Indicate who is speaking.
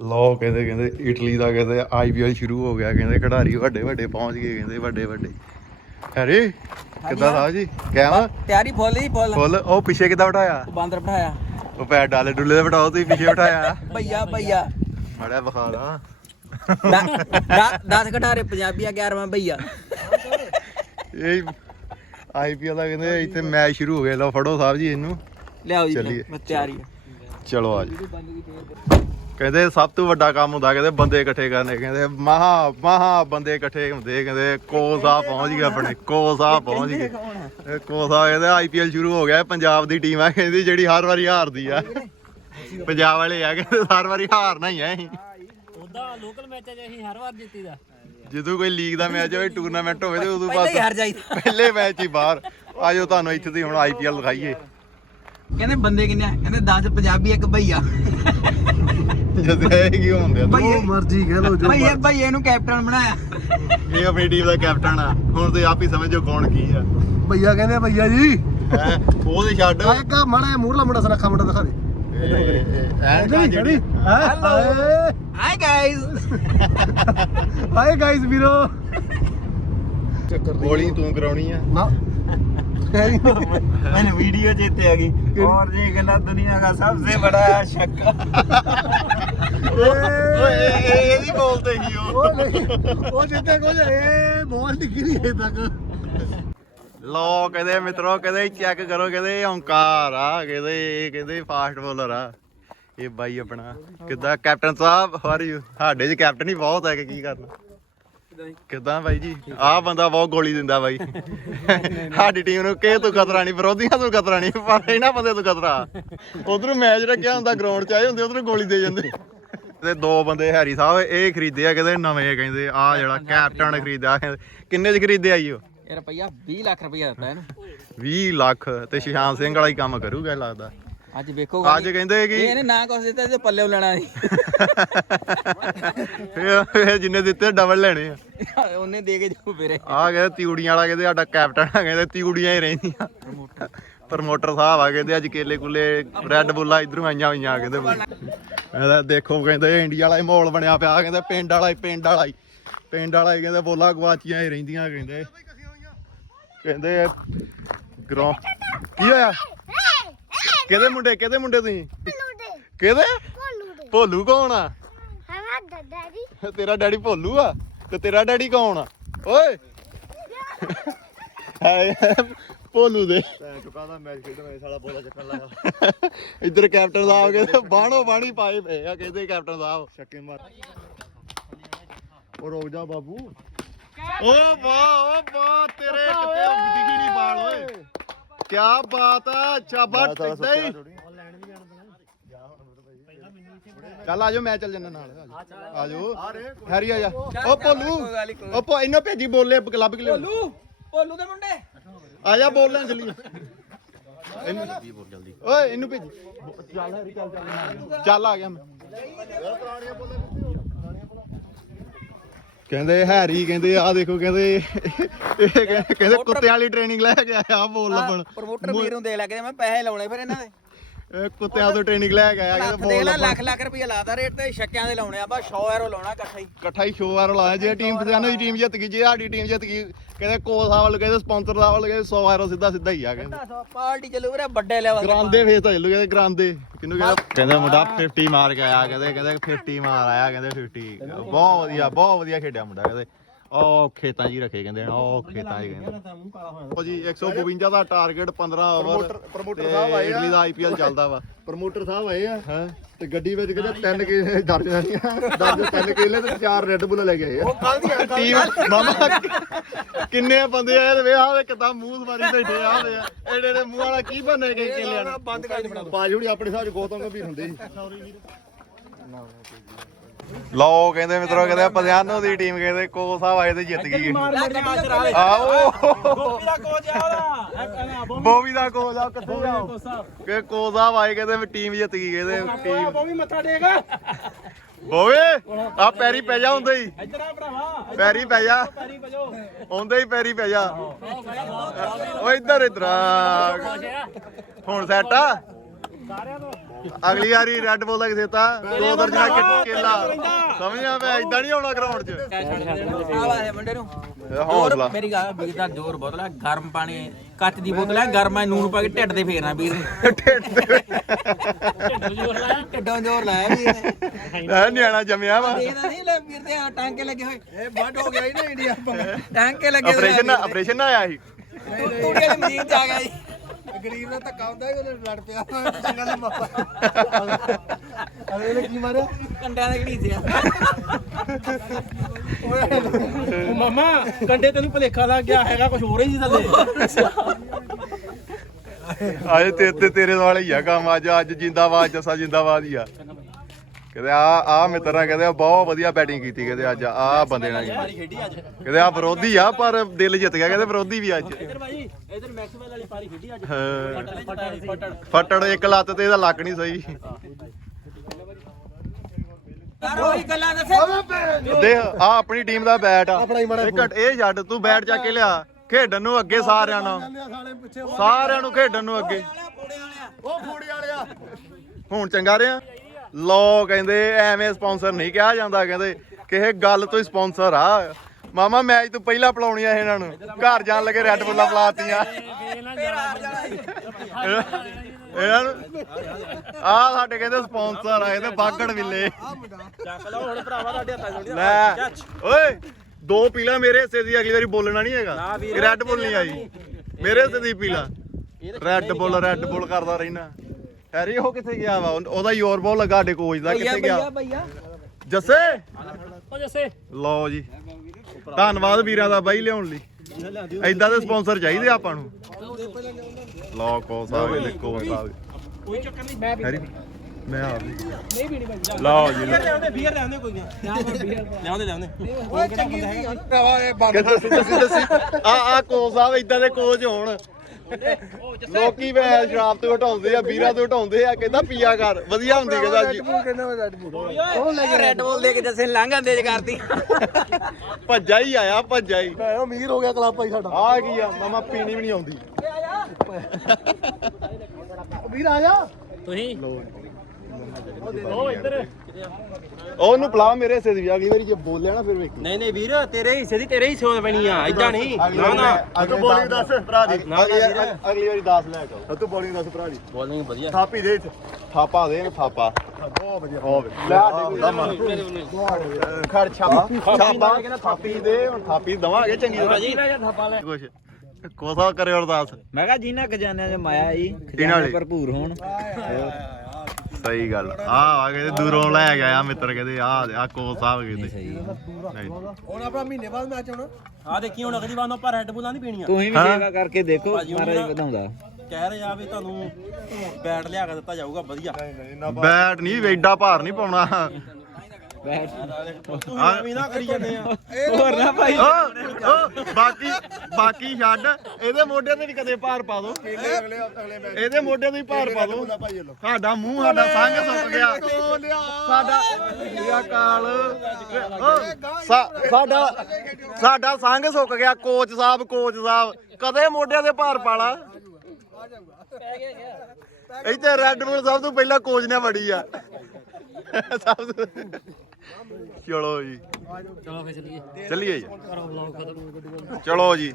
Speaker 1: ਲੋ ਕਹਿੰਦੇ ਕਹਿੰਦੇ ਇਟਲੀ ਦਾ ਕਹਿੰਦੇ ਆਈਪੀਐਲ ਸ਼ੁਰੂ ਹੋ ਗਿਆ ਕਹਿੰਦੇ ਖਿਡਾਰੀ ਵੱਡੇ ਵੱਡੇ ਪਹੁੰਚ ਗਏ ਕਹਿੰਦੇ ਵੱਡੇ ਵੱਡੇ। ਅਰੇ ਕਿੱਦਾਂ ਸਾਹਿਬ ਜੀ? ਕਹਿਵਾ
Speaker 2: ਤਿਆਰੀ ਫੁੱਲ ਹੀ ਫੁੱਲ।
Speaker 1: ਫੁੱਲ ਉਹ ਪਿੱਛੇ ਕਿੱਦਾਂ ਬਿਠਾਇਆ?
Speaker 2: ਬਾਂਦਰ ਬਿਠਾਇਆ।
Speaker 1: ਉਹ ਪੈਰ ਡਾਲੇ ਡੁੱਲੇ ਦੇ ਬਿਠਾਓ ਤੁਸੀਂ ਪਿੱਛੇ ਬਿਠਾਇਆ।
Speaker 2: ਭਈਆ ਭਈਆ।
Speaker 1: ਮੜਿਆ ਲਾ।
Speaker 2: 10 ਘਟਾਰੇ ਪੰਜਾਬੀ ਆ 11ਵਾਂ ਭਈਆ।
Speaker 1: ਇਹ ਆਈਪੀਐਲ ਦਾ ਕਹਿੰਦੇ ਇੱਥੇ ਮੈਚ ਸ਼ੁਰੂ ਹੋ ਗਿਆ। ਲਓ ਫੜੋ ਸਾਹਿਬ ਜੀ ਇਹਨੂੰ।
Speaker 2: ਲਿਆਓ ਜੀ। ਮੈਂ ਤਿਆਰੀ।
Speaker 1: ਚਲੋ ਆ ਜੀ ਕਹਿੰਦੇ ਸਭ ਤੋਂ ਵੱਡਾ ਕੰਮ ਹੁੰਦਾ ਕਹਿੰਦੇ ਬੰਦੇ ਇਕੱਠੇ ਕਰਨੇ ਕਹਿੰਦੇ ਮਹਾ ਮਹਾ ਬੰਦੇ ਇਕੱਠੇ ਹੁੰਦੇ ਕਹਿੰਦੇ ਕੋਸਾ ਪਹੁੰਚ ਗਏ ਆਪਣੇ ਕੋਸਾ ਪਹੁੰਚ ਇਹ ਕੋਸਾ ਕਹਿੰਦੇ ਆਈਪੀਐਲ ਸ਼ੁਰੂ ਹੋ ਗਿਆ ਪੰਜਾਬ ਦੀ ਟੀਮ ਆ ਕਹਿੰਦੀ ਜਿਹੜੀ ਹਰ ਵਾਰੀ ਹਾਰਦੀ ਆ। ਪੰਜਾਬ ਵਾਲੇ ਆ ਕਹਿੰਦੇ ਹਰ ਵਾਰੀ ਹਾਰਨਾ ਹੀ ਆ ਅਸੀਂ।
Speaker 3: ਉਦਾਂ ਲੋਕਲ ਮੈਚਾਂ 'ਚ ਅਸੀਂ ਹਰ ਵਾਰ ਜਿੱਤੀਦਾ
Speaker 1: ਜਦੋਂ ਕੋਈ ਲੀਗ ਦਾ ਮੈਚ ਹੋਵੇ ਟੂਰਨਾਮੈਂਟ ਹੋਵੇ ਤੇ ਉਦੋਂ
Speaker 2: ਪਹਿਲਾਂ ਹੀ
Speaker 1: ਬਸ
Speaker 2: ਹਾਰ ਜਾਈਦਾ।
Speaker 1: ਪਹਿਲੇ ਮੈਚ ਹੀ ਬਾਹਰ। ਆਜੋ ਤੁਹਾਨੂੰ ਇੱਥੇ ਦੀ ਹੁਣ ਆਈਪੀਐਲ ਦਿਖਾਈਏ।
Speaker 2: ਕਹਿੰਦੇ ਬੰਦੇ ਕਿੰਨੇ ਆ? ਕਹਿੰਦੇ 10 ਪੰਜਾਬੀ ਇੱਕ ਭਈਆ
Speaker 1: ਜਦ ਇਹ ਕੀ ਹੁੰਦੇ ਆ?
Speaker 2: ਭਈਏ
Speaker 4: ਮਰਜ਼ੀ ਕਹਿ ਲੋ
Speaker 2: ਭਈਏ ਭਈਏ ਨੂੰ ਕੈਪਟਨ ਬਣਾਇਆ।
Speaker 1: ਇਹ ਆਪਣੀ ਟੀਮ ਦਾ ਕੈਪਟਨ ਆ। ਹੁਣ ਤੇ ਆਪ ਹੀ ਸਮਝੋ ਕੌਣ ਕੀ ਆ।
Speaker 4: ਭਈਆ ਕਹਿੰਦੇ ਆ ਭਈਆ ਜੀ।
Speaker 1: ਹੈਂ, ਉਹ ਤੇ ਛੱਡ।
Speaker 4: ਆ ਇੱਕ ਮੜਾ ਮੂਰਲਾ ਮੁੰਡਾ ਸੁਨੱਖਾ ਮੁੰਡਾ ਦਿਖਾ ਦੇ।
Speaker 1: ਐ ਜਿਹੜੀ
Speaker 2: Hello. Hi guys
Speaker 4: hi guys ਵੀਰੋ। ਚੱਕਰ
Speaker 1: ਬੋਲਿੰਗ ਤੂੰ ਕਰਾਉਣੀ ਆ।
Speaker 4: ਨਾ। ਨਹੀਂ।
Speaker 2: मैंने वीडियो जीते आ गई और ये कहना दुनिया का सबसे बड़ा छक्का
Speaker 1: ਓਏ ਇਹ- ਇਹ- ਇਹਦੀ ਬੋਲ ਤੇ ਹੀ ਉਹ
Speaker 4: ਉਹ ਨਹੀਂ ਉਹ ਜਿੱਤੇ ਕੁਝ ਇਹ ਬੋਲ ਡਿੱਗੀ ਨਹੀਂ ਹਜੇ ਤੱਕ
Speaker 1: ਲੋ ਕਹਿੰਦੇ ਮਿੱਤਰੋ ਕਹਿੰਦੇ ਚੈੱਕ ਕਰੋ ਕਹਿੰਦੇ ਇਹ ਓਂਕਾਰ ਆ ਕਹਿੰਦੇ ਇਹ ਕਹਿੰਦੇ ਫਾਸਟ ਬੋਲਰ ਆ ਇਹ ਬਾਈ ਆਪਣਾ ਕਿੱਦਾਂ ਕੈਪਟਨ ਸਾਹਿਬ ਹਾਰ ਯੂ ਸਾਡੇ ਚ ਕੈਪਟਨ ਹੀ ਬਹੁਤ ਹੈ ਕਿ ਕੀ ਕਰਨਾ ਕਿੱਦਾਂ ਬਾਈ ਜੀ? ਆਹ ਬੰਦਾ ਬਹੁਤ ਗੋਲੀ ਦਿੰਦਾ ਬਾਈ। ਸਾਡੀ ਟੀਮ ਨੂੰ ਕਿਹ ਤੋਂ ਖਤਰਾ ਨਹੀਂ ਵਿਰੋਧੀਆਂ ਤੋਂ ਖਤਰਾ ਨਹੀਂ ਪਰ ਇਹਨਾਂ ਬੰਦੇ ਤੋਂ ਖਤਰਾ। ਉਧਰ ਮੈਚ ਰੱਖਿਆ ਹੁੰਦਾ ਗਰਾਊਂਡ 'ਚ ਆਏ ਹੁੰਦੇ ਉਧਰ ਗੋਲੀ ਦੇ ਜਾਂਦੇ। ਤੇ ਦੋ ਬੰਦੇ ਹੈਰੀ ਸਾਹਿਬ ਇਹ ਖਰੀਦੇ ਆ ਕਹਿੰਦੇ ਨਵੇਂ ਕਹਿੰਦੇ ਆ ਜਿਹੜਾ ਕੈਪਟਨ ਖਰੀਦਿਆ ਕਿੰਨੇ ਚ ਖਰੀਦਿਆ ਜੀ ਉਹ?
Speaker 2: ਇਹ ਰੁਪਈਆ 20 ਲੱਖ ਰੁਪਈਆ ਦਿੱਤਾ ਇਹਨੂੰ।
Speaker 1: 20 ਲੱਖ ਤੇ ਸ਼ਸ਼ਾਂਤ ਸਿੰਘ ਵਾਲਾ ਹੀ ਕੰਮ ਕਰੂਗਾ ਲੱਗਦਾ।
Speaker 2: ਅੱਜ ਵੇਖੋ
Speaker 1: ਅੱਜ ਕਹਿੰਦੇ ਕਿ
Speaker 2: ਇਹਨੇ ਨਾ ਕੁਛ ਦਿੱਤਾ ਤੇ ਪੱਲੇ ਲੈਣਾ ਸੀ
Speaker 1: ਇਹ ਇਹ ਜਿੰਨੇ ਦਿੱਤੇ ਡਬਲ ਲੈਣੇ ਆ।
Speaker 2: ਉਹਨੇ ਦੇ ਕੇ ਜਾਊ ਫੇਰੇ।
Speaker 1: ਆ ਕਹਿੰਦੇ ਤਿਊੜੀਆਂ ਵਾਲਾ ਕਹਿੰਦੇ ਸਾਡਾ ਕੈਪਟਨ ਆ ਕਹਿੰਦੇ ਤਿਊੜੀਆਂ ਹੀ ਰਹਿੰਦੀਆਂ। ਪ੍ਰਮੋਟਰ ਸਾਹਿਬ ਆ ਕਹਿੰਦੇ ਅੱਜ ਕੇਲੇ ਕੁਲੇ ਰੈੱਡ ਬੁੱਲਾ ਇਧਰੋਂ ਆਈਆਂ ਹੋਈਆਂ ਕਹਿੰਦੇ ਇਹਦਾ ਦੇਖੋ ਕਹਿੰਦੇ ਇੰਡੀਆ ਵਾਲਾ ਹੀ ਮਾਹੌਲ ਬਣਿਆ ਪਿਆ ਕਹਿੰਦੇ ਪਿੰਡ ਵਾਲਾ ਹੀ ਪਿੰਡ ਵਾਲਾ ਹੀ। ਪਿੰਡ ਵਾਲਾ ਹੀ ਕਹਿੰਦੇ ਬੋਲਾ ਗਵਾਚੀਆਂ ਹੀ ਰਹਿੰਦੀਆਂ ਕਹਿੰਦੇ। ਕਹਿੰਦੇ ਗਰੋਂ ਕੀ ਹੋਇਆ? ਕਿਹਦੇ ਮੁੰਡੇ ਕਿਹਦੇ ਮੁੰਡੇ ਤੁਸੀਂ? ਕਿਹਦੇ? ਭੋਲੂ ਕੌਣ ਆ? ਤੇਰਾ ਡੈਡੀ। ਭੋਲੂ ਆ? ਤੇ ਤੇਰਾ ਡੈਡੀ ਕੌਣ ਆ? ਓਏ! ਹਾਏ ਭੋਲੂ ਦੇ।
Speaker 4: ਚੁਕਾ ਦਾ ਮੈਚ ਖੇਡਣਾ ਸਾਲਾ ਬੋਲਾ ਚੱਕਣ ਲਾਇਆ
Speaker 1: ਇੱਧਰ ਕੈਪਟਨ ਸਾਹਿਬ ਕਹਿੰਦੇ ਬਾਣੋ ਬਾਣੀ ਪਾਏ ਪਏ ਆ ਕਹਿੰਦੇ ਕੈਪਟਨ ਸਾਹਿਬ।
Speaker 4: ਛੱਕੇ ਮਾਰ। ਉਹ ਰੁਕ ਜਾ ਬਾਬੂ।
Speaker 1: ਓ ਵਾਹ ਓ ਵਾਹ ਤੇਰੇ ਕਿਤੇ ਦਿਖੀ ਨਹੀਂ ਬਾਲ ਓਏ। ਕੀ ਬਾਤ ਆ ਚਾਬਾ ਟਿਕਦਾ ਹੀ ਚੱਲ ਆਜੋ ਮੈਂ ਚੱਲ ਜੰਨਾ ਨਾਲ ਆਜੋ ਹੈਰੀ ਆ ਜਾ ਓ ਭੋਲੂ ਓ ਭੋ ਇਹਨੂੰ ਭੇਜੀ ਬੋਲੇ ਕਲੱਬ ਕਿ
Speaker 2: ਭੋਲੂ ਭੋਲੂ ਦੇ ਮੁੰਡੇ
Speaker 1: ਆ ਜਾ ਬੋਲ ਲੈਣ ਚੱਲੀ ਇਹਨੂੰ ਓਏ ਇਹਨੂੰ ਭੇਜੀ ਚੱਲ ਹੈਰੀ ਚੱਲ ਚੱਲ ਚੱਲ ਆ ਗਿਆ ਮੈਂ ਕਹਿੰਦੇ ਹੈਰੀ ਕਹਿੰਦੇ ਆ ਦੇਖੋ ਕਹਿੰਦੇ ਇਹ ਕਹਿੰਦੇ ਕਹਿੰਦੇ ਕੁੱਤਿਆਂ ਵਾਲੀ ਟ੍ਰੇਨਿੰਗ ਲੈ ਕੇ ਆਇਆ ਬੋਲ ਲੱਭਣ।
Speaker 2: ਪ੍ਰਮੋਟਰ ਵੀਰ ਨੂੰ ਦੇ ਲੱਗੇ ਮੈਂ ਪੈਸੇ ਲਾਉਣੇ ਫਿਰ ਇਹਨਾਂ ਦੇ।
Speaker 1: ਇਹ ਕੁੱਤਿਆਂ ਤੋਂ ਟ੍ਰੇਨਿੰਗ ਲੈ ਕੇ ਆਇਆ
Speaker 2: ਲਾ
Speaker 1: ਲੱਭਣ।
Speaker 2: ਲੱਖ ਲੱਖ ਰੁਪਈਆ ਲਾਤਾ ਰੇਟ ਤੇ ਛੱਕਿਆਂ ਦੇ ਲਾਉਣੇ ਆ ਬਸ 100 ਯੂਰੋ ਲਾਉਣਾ ਇਕੱਠਾ ਹੀ।
Speaker 1: ਇਕੱਠਾ ਹੀ ਸ਼ੋਅ ਵਾਰ ਲਾਇਆ ਜੇ ਟੀਮ ਪਜਾਨੋ ਦੀ ਟੀਮ ਜਿੱਤ ਗਈ ਜੇ ਸਾਡੀ ਟੀਮ ਜਿੱਤ ਗਈ ਕਹਿੰਦੇ ਕੋਚ ਸਾਹਿਬ ਵਾਲੇ ਕਹਿੰਦੇ ਸਪਾਂਸਰ ਸਾਹਿਬ ਵਾਲੇ ਕਹਿੰਦੇ 100 ਯੂਰੋ ਸਿੱਧਾ ਸਿੱਧਾ ਹੀ ਆ ਕਹਿੰਦੇ।
Speaker 2: ਪਾਰਟੀ ਚੱਲੂ ਵੀਰੇ ਵੱਡੇ ਲੈਵਲ
Speaker 1: ਗਰਾਂਦੇ ਫੇਸ ਤਾਂ ਚੱਲੂ ਕਹਿੰਦੇ ਗਰਾਂਦੇ। ਕਿਹਨੂੰ ਕਹਿੰਦਾ ਕਹਿੰਦਾ ਮੁੰਡਾ 50 ਮਾਰ ਕੇ ਆਇਆ ਕਹਿੰਦੇ ਕਹਿੰਦੇ 50 ਮਾਰ ਆਇਆ ਕਹਿੰਦੇ 50 ਬਹੁਤ ਵਧੀਆ ਬਹੁਤ ਵਧੀਆ ਖੇਡਿਆ ਮੁੰਡਾ ਕਹਿੰਦੇ। ਉਹ ਖੇਤਾਂ ਹੀ ਰੱਖੇ ਕਹਿੰਦੇ ਉਹ ਖੇਤਾਂ 'ਚ ਕਹਿੰਦੇ ਉਹ ਜੀ 152 ਦਾ ਟਾਰਗੇਟ 15 ਓਵਰ
Speaker 4: ਪ੍ਰਮੋਟਰ ਸਾਹਿਬ ਆਏ
Speaker 1: ਇਟਲੀ
Speaker 4: ਆ
Speaker 1: ਦਾ ਆਈਪੀਐਲ ਚੱਲਦਾ ਵਾ।
Speaker 4: ਪ੍ਰਮੋਟਰ ਸਾਹਿਬ ਆਏ ਆ
Speaker 1: ਹਾਂ?
Speaker 4: ਤੇ ਗੱਡੀ ਵਿੱਚ ਕਹਿੰਦੇ ਤਿੰਨ ਕੇ ਦਰਜਨ ਦਰਜਨ ਤਿੰਨ ਕੇਲੇ ਤੇ ਚਾਰ ਰੈੱਡ ਬੁੱਲ ਲੈ ਕੇ ਆਏ ਆ। ਕੱਲ ਦੀ
Speaker 1: ਟੀਮ ਮਾਮਾ ਕਿੰਨੇ ਬੰਦੇ ਆਏ ਤੇ ਵੇ ਆਹ ਕਿਦਾਂ ਮੂੰਹ ਮਾਰੀ ਬੈਠੇ ਆ ਐਡੇ ਐਡੇ ਮੂੰਹ ਵਾਲਾ ਕੀ ਬਣੇ ਕੇ ਕੇਲਿਆਂ ਨੂੰ?
Speaker 4: ਬੰਦ ਕਰ ਦੇ ਬਾਜੀ ਹੁਣੀ ਆਪਣੇ ਹਿਸਾਬ ਚ ਗੌਤਮ ਗੰਭੀਰ ਹੁੰਦੇ ਸੀ।
Speaker 1: ਲਓ ਕਹਿੰਦੇ ਮਿੱਤਰੋ ਕਹਿੰਦੇ ਪਜਿਆਨੋ ਦੀ ਟੀਮ ਕਹਿੰਦੇ ਕੋ ਸਾਹਿਬ ਆਏ ਤੇ ਜਿੱਤ ਗਈ। ਆਓ।
Speaker 3: ਗੋਪੀ ਦਾ ਕੋਚ ਆ ਉਹਦਾ।
Speaker 1: ਬੋਵੀ ਦਾ ਕੋਚ ਆ ਕਿੱਥੇ ਆ। ਕਿ ਕੋ ਸਾਹਿਬ ਆਏ ਕਹਿੰਦੇ ਟੀਮ ਜਿੱਤ ਗਈ ਕਹਿੰਦੇ ਟੀਮ
Speaker 3: ਬੋਵੀ ਮੱਥਾ ਟੇਕ।
Speaker 1: ਬੋਵੇ ਆ ਪੈਰੀ ਪੈ ਜਾ ਹੁੰਦੇ ਹੀ।
Speaker 3: ਇੱਧਰ ਆ ਭਰਾਵਾ
Speaker 1: ਪੈਰੀ ਪੈ ਜਾ।
Speaker 3: ਪੈਰੀ ਵਜੋ
Speaker 1: ਹੁੰਦੇ ਹੀ ਪੈਰੀ ਪੈ ਜਾ। ਓ ਇੱਧਰ ਇੱਧਰ ਆ। ਹੁਣ ਸੈਟ ਆ।
Speaker 3: ਸਾਰਿਆਂ ਤੋਂ
Speaker 1: ਅਗਲੀ ਵਾਰੀ ਰੈੱਡ ਬੋਲ ਦਾ ਕਿਸੇ ਤਾ ਦੋ ਦਰਜਨਾ ਕਿ- ਕੇਲਾ। ਸਮਝਿਆ ਮੈਂ? ਇਦਾਂ ਨਹੀਂ ਆਉਣਾ ਗਰਾਊਂਡ 'ਚ।
Speaker 5: ਆ ਵਾਲੇ ਮੁੰਡੇ ਨੂੰ।
Speaker 1: ਹੌਸਲਾ।
Speaker 5: ਮੇਰੀ ਗੱਲ ਵੀਰ ਦਾ ਜ਼ੋਰ ਬੋਤਲ ਹੈ ਗਰਮ ਪਾਣੀ ਕੱਚ ਦੀ ਬੋਤਲ ਹੈ ਗਰਮ ਹੈ ਨੂਨ ਪਾ ਕੇ ਢਿੱਡ ਤੇ ਫੇਰਨਾ ਵੀਰ ਨੇ।
Speaker 1: ਢਿੱਡ
Speaker 5: ਢਿੱਡੋਂ ਜ਼ੋਰ ਲਾਇਆ? ਵੀਰ ਨੇ।
Speaker 1: ਇਹ ਨਿਆਣਾ ਜੰਮਿਆ ਵਾ।
Speaker 5: ਦੇਖਦਾ ਨਹੀਂ ਲੈ ਵੀਰ ਦੇ ਟਾਂਕੇ ਲੱਗੇ ਹੋਏ। ਇਹ ਵੱਡ ਹੋ ਗਿਆ ਹੀ ਨਾ ਇੰਡੀਆ ਟਾਂਕੇ ਲੱਗੇ ਹੋਏ
Speaker 1: ਆਪਰੇਸ਼ਨ ਨਾ ਆਪਰੇਸ਼ਨ ਆਇਆ ਸੀ।
Speaker 5: ਤੂੜੀ ਵਾਲੀ ਮਸ਼ੀਨ ਚ ਆ ਗਿਆ ਜੀ
Speaker 4: ਗਰੀਬ ਦਾ ਧੱਕਾ ਹੁੰਦਾ ਉਹਨੇ ਲੜ ਪਿਆ। ਚੰਗਾ ਨਾ ਮਾਪਾ। ਅਗਲੇ ਨੇ ਕੀ ਮਾਰਿਆ?
Speaker 5: ਕੰਡਿਆਂ ਦੇ ਘੜੀਸਿਆ।
Speaker 3: ਉਹ ਮਾਮਾ ਕੰਡੇ ਤੈਨੂੰ ਭਲੇਖਾ ਲੱਗ ਗਿਆ ਹੈਗਾ ਕੁਝ ਹੋਰ ਹੀ ਸੀ ਥੱਲੇ।
Speaker 1: ਆਏ ਤੇ ਤੇਰੇ ਵਾਲੇ ਹੀ ਆ ਕੰਮ ਅੱਜ ਅੱਜ ਜਿੰਦਾਬਾਦ ਜੱਸਾ ਜਿੰਦਾਬਾਦ ਹੀ ਆ। ਕਹਿੰਦੇ ਆ ਆ ਮਿੱਤਰਾਂ ਕਹਿੰਦੇ ਆ ਬਹੁਤ ਵਧੀਆ ਬੈਟਿੰਗ ਕੀਤੀ ਕਹਿੰਦੇ ਅੱਜ ਆ ਬੰਦੇ ਨਾਲ ਕਹਿੰਦੇ ਆ ਵਿਰੋਧੀ ਆ ਪਰ ਦਿਲ ਜਿੱਤ ਗਿਆ ਕਹਿੰਦੇ ਵਿਰੋਧੀ ਵੀ ਅੱਜ।
Speaker 3: ਇੱਧਰ ਭਾਈ ਇੱਧਰ ਮੈਕਸਵੈਲ ਵਾਲੀ ਪਾਰੀ ਖੇਡੀ ਅੱਜ। ਫਟੜ ਫਟੜ।
Speaker 1: ਫੱਟੜ ਇੱਕ ਲੱਤ ਤੇ ਇਹਦਾ ਲੱਕ ਨਹੀਂ ਸਹੀ।
Speaker 5: ਯਾਰ ਉਹੀ ਗੱਲਾਂ ਦੱਸੇ।
Speaker 1: ਦੇਖ ਆ ਆਪਣੀ ਟੀਮ ਦਾ ਬੈਟ ਆ। ਇਹ ਘੱਟ ਇਹ ਛੱਡ ਤੂੰ ਬੈਟ ਚੱਕ ਕੇ ਲਿਆ। ਖੇਡਣ ਨੂੰ ਅੱਗੇ ਸਾਰਿਆਂ ਨੂੰ। ਸਾਰਿਆਂ ਨੂੰ ਖੇਡਣ ਨੂੰ ਅੱਗੇ।
Speaker 4: ਉਹ ਫੂੜੀ ਵਾਲਿਆ।
Speaker 1: ਹੁਣ ਚੰਗਾ ਰਿਹਾ। ਲੋ ਕਹਿੰਦੇ ਐਵੇਂ ਸਪਾਂਸਰ ਨਹੀਂ ਕਿਹਾ ਜਾਂਦਾ ਕਹਿੰਦੇ ਕਿਸੇ ਗੱਲ ਤੋਂ ਹੀ ਸਪਾਂਸਰ ਆ। ਮਾਮਾ ਮੈਚ ਤੋਂ ਪਹਿਲਾਂ ਪਲਾਉਣੀਆਂ ਇਹਨਾਂ ਨੂੰ। ਘਰ ਜਾਣ ਲੱਗੇ ਰੈੱਡ ਬੁੱਲਾਂ ਪਲਾਤੀਆਂ। ਇਹਨਾਂ ਨੂੰ ਆ ਸਾਡੇ ਕਹਿੰਦੇ ਸਪਾਂਸਰ ਆ ਇਹਦੇ ਬਾਗੜ ਵਿਲੇ
Speaker 3: ਚੱਕ ਲਓ ਹੁਣ ਭਰਾਵਾ ਤੁਹਾਡੇ ਹੱਥਾਂ ਜੁੜਿਆ
Speaker 1: ਲੈ। ਓਏ ਦੋ ਪੀਲਾ ਮੇਰੇ ਹਿੱਸੇ ਦੀ ਅਗਲੀ ਵਾਰੀ ਬੋਲਣਾ ਨਹੀਂ ਹੈਗਾ। ਰੈੱਡ ਬੁੱਲ ਨਹੀਂ ਆਈ। ਮੇਰੇ ਹਿੱਸੇ ਦੀ ਪੀਲਾ। ਰੈੱਡ ਬੁੱਲ ਰੈੱਡ ਬੁੱਲ ਕਰਦਾ ਰਹਿਣਾ। ਹੈਰੀ ਉਹ ਕਿੱਥੇ ਗਿਆ ਵਾ? ਉਹ- ਉਹਦਾ ਯੋਰ ਬਾਲ ਲੱਗਾ ਸਾਡੇ ਕੋਚ ਦਾ ਕਿੱਥੇ ਗਿਆ?
Speaker 5: ਭਈਆ ਭਈਆ।
Speaker 1: ਜੱਸੇ?
Speaker 3: ਉਹ ਜੱਸੇ।
Speaker 1: ਲਓ ਜੀ। ਧੰਨਵਾਦ ਵੀਰਾਂ ਦਾ ਬਾਈ ਲਿਆਉਣ ਲਈ। ਐਦਾਂ ਦੇ ਸਪਾਂਸਰ ਚਾਹੀਦੇ ਆਪਾਂ ਨੂੰ। ਲਓ ਕੋ ਸਾਹਿਬ ਇਹਦੇ ਕੋ ਸਾਹਿਬ।
Speaker 3: ਕੋਈ ਚੱਕਰ ਨਹੀਂ ਮੈਂ
Speaker 1: ਹੈਰੀ ਮੈਂ ਆ ਗਈ।
Speaker 3: ਨਹੀਂ ਪੀਣੀ ਭਾਈ
Speaker 1: ਲਓ ਜੀ ਲਓ।
Speaker 3: ਲਿਆਉਂਦੇ ਬੀਅਰ ਲਿਆਉਂਦੇ ਕੋਈ ਨਾ। ਲਿਆਉਂਦੇ। ਲਿਆਉਂਦੇ
Speaker 1: ਕਿੱਥੇ ਸਿੱਧੇ ਸਿੱਧੇ ਆ ਆ ਕੋ ਸਾਹਿਬ ਇਦਾਂ ਦੇ ਕੋਚ ਹੋਣ। ਲੋਕੀ ਵੈ ਸ਼ਰਾਬ ਤੋਂ ਹਟਾਉਂਦੇ ਆ ਬੀਰਾ ਤੋਂ ਹਟਾਉਂਦੇ ਆ ਕਹਿੰਦਾ ਪੀਆ ਕਰ ਵਧੀਆ ਹੁੰਦੀ ਕਹਿੰਦਾ ਜੀ।
Speaker 5: ਉਹ ਲੈ ਕੇ ਰੈੱਡ ਬੋਲ ਦੇ ਕੇ ਜੱਸੇ ਲਾਂਘਾਂ ਤੇਜ ਕਰਤੀ
Speaker 1: ਭੱਜਾ ਹੀ ਆਇਆ ਭੱਜਾ ਹੀ।
Speaker 4: ਮੈਂ ਅਮੀਰ ਹੋ ਗਿਆ ਕਲੱਬ ਭਾਈ ਸਾਡਾ।
Speaker 1: ਆ ਕੀ ਆ ਮਾਮਾ ਪੀਣੀ ਵੀ ਨਹੀਂ ਆਉਂਦੀ।
Speaker 4: ਵੀਰ ਆ ਜਾ।
Speaker 3: ਤੁਸੀਂ? ਉਹ ਇੱਧਰ
Speaker 1: ਉਹਨੂੰ ਪਲਾ ਮੇਰੇ ਹਿੱਸੇ ਦੀ ਵੀ ਅਗਲੀ ਵਾਰੀ ਜੇ ਬੋਲਿਆ ਨਾ ਫਿਰ ਵੇਖੀ।
Speaker 3: ਨਹੀਂ ਨਹੀਂ ਵੀਰ ਤੇਰੇ ਹਿੱਸੇ ਦੀ ਤੇਰੇ ਹਿੱਸੇ ਹੋ ਪੈਣੀ ਆ ਇਦਾਂ ਨਹੀਂ। ਨਾ ਨਾ।
Speaker 1: ਤੂੰ ਬੋਲਿੰਗ ਦੱਸ ਭਰਾ ਦੀ।
Speaker 3: ਨਾ,
Speaker 1: ਅਗਲੀ
Speaker 3: ਵੀਰ।
Speaker 1: ਅਗਲੀ ਵਾਰੀ 10 ਲੈ ਕੇ ਤੂੰ ਬੋਲਿੰਗ ਦੱਸ ਭਰਾ ਦੀ।
Speaker 3: ਬੋਲਿੰਗ ਵਧੀਆ।
Speaker 1: ਥਾਪੀ ਦੇ ਇੱਥੇ। ਥਾਪਾ ਦੇ ਥਾਪਾ।
Speaker 4: ਬਹੁਤ ਵਧੀਆ।
Speaker 1: ਹੋਵੇ ਖੜ ਛਾਪਾ ਛਾਪਾ ਕਹਿੰਦਾ ਥਾਪੀ ਦੇ ਹੁਣ ਥਾਪੀ ਦਵਾਂਗੇ ਚੰਗੀ ਤਰ੍ਹਾਂ।
Speaker 3: ਜੀ ਲੈ ਜਾ ਥਾਪਾ ਲੈ।
Speaker 1: ਕੁਛ ਕੋਸਾ ਕਰੇ ਅਰਦਾਸ।
Speaker 5: ਮੈਂ ਕਿਹਾ ਜਿਨ੍ਹਾਂ ਖਜ਼ਾਨਿਆਂ 'ਚ ਮਾਇਆ ਜੀ
Speaker 1: ਇਹਨਾਂ ਵਾਲੇ।
Speaker 5: ਭਰਪੂਰ ਹੋਣ।
Speaker 1: ਸਹੀ ਗੱਲ। ਆ ਆ ਕਹਿੰਦੇ ਦੂਰੋਂ ਲੈ ਗਿਆ ਆ ਮਿੱਤਰ ਕਹਿੰਦੇ ਆ ਆ ਕੋ ਸਾਹਿਬ ਕਹਿੰਦੇ।
Speaker 5: ਸਹੀ।
Speaker 1: ਨਹੀਂ।
Speaker 4: ਹੁਣ ਆਪਣਾ ਮਹੀਨੇ ਬਾਅਦ ਮੈਚ ਹੋਣਾ।
Speaker 3: ਆ ਦੇਖੀ ਹੁਣ ਅਗਲੀ ਵਾਰ ਨੂੰ ਆਪਾਂ ਰੈੱਡ ਬੁੱਲਾਂ ਨਹੀਂ ਪੀਣੀਆਂ।
Speaker 5: ਤੁਸੀਂ ਵੀ
Speaker 1: ਹਾਂ।
Speaker 5: ਸੇਵਾ ਕਰਕੇ ਦੇਖੋ ਮਹਾਰਾਜ ਵਧਾਉਂਦਾ।
Speaker 3: ਕਹਿ ਰਹੇ ਆ ਵੀ ਤੁਹਾਨੂੰ ਬੈਟ ਲਿਆ ਕੇ ਦਿੱਤਾ ਜਾਊਗਾ ਵਧੀਆ।
Speaker 1: ਬੈਟ ਨਹੀਂ ਐਡਾ ਭਾਰ ਨਹੀਂ ਪਾਉਣਾ।
Speaker 3: ਤੁਸੀਂ ਐਵੇਂ ਨਾ ਕਰੀ ਜਾਂਦੇ ਆ।
Speaker 5: ਹੋਰ ਨਾ ਭਾਈ।
Speaker 1: ਓ ਓ ਬਾਕੀ ਬਾਕੀ ਛੱਡ ਇਹਦੇ ਮੋਢੇ ਤੇ ਵੀ ਕਦੇ ਭਾਰ ਪਾ ਦੋ।
Speaker 4: ਅਗਲੇ ਅਗਲੇ ਮੈਚ
Speaker 1: ਇਹਦੇ ਮੋਢੇ ਤੇ ਵੀ ਭਾਰ ਪਾ ਦੋ।
Speaker 4: ਭਾਈ
Speaker 1: ਸਾਡਾ ਮੂੰਹ ਸਾਡਾ ਸੰਗ ਸੁੱਕ ਗਿਆ। ਸਾਡਾ ਇਹ ਕਾਲ ਓ, ਸਾ- ਸਾਡਾ ਸਾਡਾ ਸੰਗ ਸੁੱਕ ਗਿਆ ਕੋਚ ਸਾਹਿਬ ਕੋਚ ਸਾਹਿਬ। ਕਦੇ ਮੋਢਿਆਂ ਤੇ ਭਾਰ ਪਾਲਾ ਇੱਥੇ ਰੈੱਡ ਬੁੱਲ ਸਭ ਤੋਂ ਪਹਿਲਾਂ ਕੋਚ ਨੇ ਵੜੀ ਆ। ਸਭ ਤੋਂ ਚਲੋ ਜੀ।
Speaker 3: ਚਲੋ ਫੇ ਚਲੀਏ।
Speaker 1: ਚੱਲੀਏ ਜੀ।
Speaker 3: ਕਰੋ ਬਲੌਗ ਖਤਮ
Speaker 1: ਚਲੋ ਜੀ।